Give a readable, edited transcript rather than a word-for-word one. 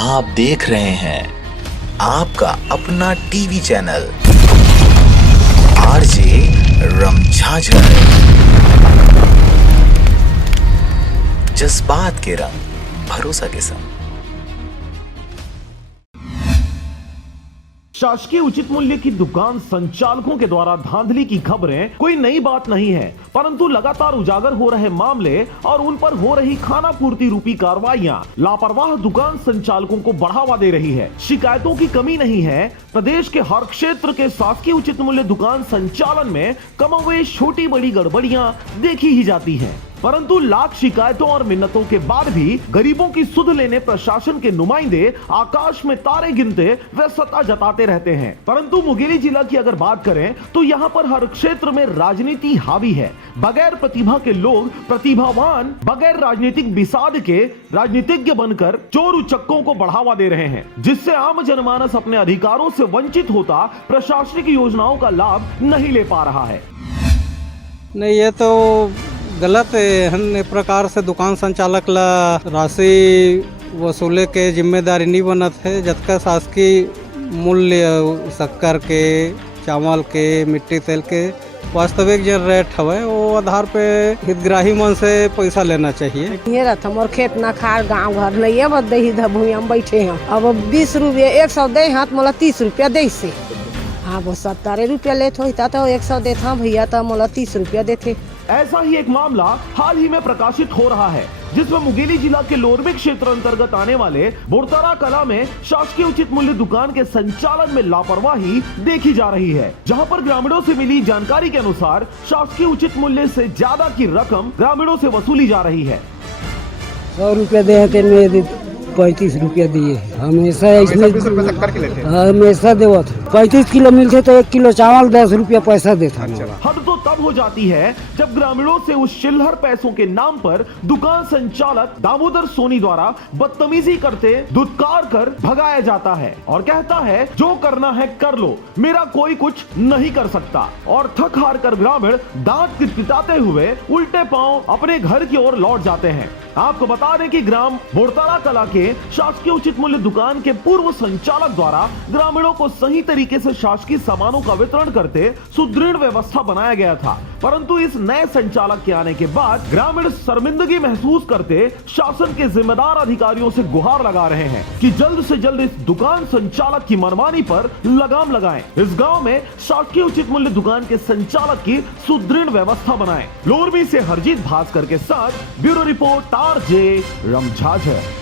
आप देख रहे हैं आपका अपना टीवी चैनल आरजे रमझाझर। जज्बात के रंग, भरोसा के संग। शासकीय उचित मूल्य की दुकान संचालकों के द्वारा धांधली की खबरें कोई नई बात नहीं है, परंतु लगातार उजागर हो रहे मामले और उन पर हो रही खाना पूर्ति रूपी कार्रवाइयां लापरवाह दुकान संचालकों को बढ़ावा दे रही है। शिकायतों की कमी नहीं है। प्रदेश के हर क्षेत्र के शासकीय उचित मूल्य दुकान संचालन में कमोवेश छोटी बड़ी गड़बड़ियां देखी ही जाती हैं, परंतु लाख शिकायतों और मिन्नतों के बाद भी गरीबों की सुध लेने प्रशासन के नुमाइंदे आकाश में तारे गिनते व सत्ता जताते रहते हैं। परंतु मुंगेली जिला की अगर बात करें तो यहाँ पर हर क्षेत्र में राजनीति हावी है। बगैर प्रतिभा के लोग प्रतिभावान, बगैर राजनीतिक बिसाद के राजनीतिज्ञ बनकर चोर उचक्कों को बढ़ावा दे रहे हैं, जिससे आम जनमानस अपने अधिकारों से वंचित होता प्रशासनिक योजनाओं का लाभ नहीं ले पा रहा है। नहीं, ये तो गलत है। हन प्रकार से दुकान संचालक ला राशि वसूले के जिम्मेदारी नहीं बनत है। जतका शासकीय मूल्य शक्कर के, चावल के, मिट्टी तेल के वास्तविक जो रेट हवे वो आधार पे हितग्राही मन से पैसा लेना चाहिए। ये रहता मोर खेत ना खार गाँव घर नहीं है, बस दही भूमि हम बैठे हैं। अब 20 रुपये 100 दे हाथ मोला 30 रुपया दे से। हाँ वो 70 रुपया लेते होता तो 100 देता भैया, तो मोला 30 रुपया देते। ऐसा ही एक मामला हाल ही में प्रकाशित हो रहा है, जिसमें मुंगेली जिला के लोरबी क्षेत्र अंतर्गत आने वाले बोरतारा कला में शासकीय उचित मूल्य दुकान के संचालन में लापरवाही देखी जा रही है। जहां पर ग्रामीणों से मिली जानकारी के अनुसार शासकीय उचित मूल्य से ज्यादा की रकम ग्रामीणों से वसूली जा रही है। 100 रुपया दे 35 रुपया दिए हमेशा हमेशा देवत 35 किलो मिलते तो 1 किलो चावल 10 रुपया पैसा देता। हद तो तब हो जाती है जब ग्रामीणों से उस चिल्लर पैसों के नाम पर दुकान संचालक दामोदर सोनी द्वारा बदतमीजी करते दुत्कार कर भगाया जाता है और कहता है जो करना है कर लो, मेरा कोई कुछ नहीं कर सकता। और थक हार कर ग्रामीण दांत किटकिटाते हुए उल्टे पांव अपने घर की ओर लौट जाते हैं। आपको बता दें कि ग्राम बोरतारा कला के शासकीय उचित मूल्य दुकान के पूर्व संचालक द्वारा ग्रामीणों को सही तरीके से शासकीय सामानों का वितरण करते सुदृढ़ व्यवस्था बनाया गया था, परंतु इस नए संचालक के आने के बाद ग्रामीण शर्मिंदगी महसूस करते शासन के जिम्मेदार अधिकारियों से गुहार लगा रहे हैं कि जल्द से जल्द इस दुकान संचालक की मनमानी पर लगाम लगाएं। इस गांव में शासकीय उचित मूल्य दुकान के संचालक की सुदृढ़ व्यवस्था बनाएं। लोरबी से हरजीत भास्कर के साथ ब्यूरो रिपोर्ट आरजे रमझाझर।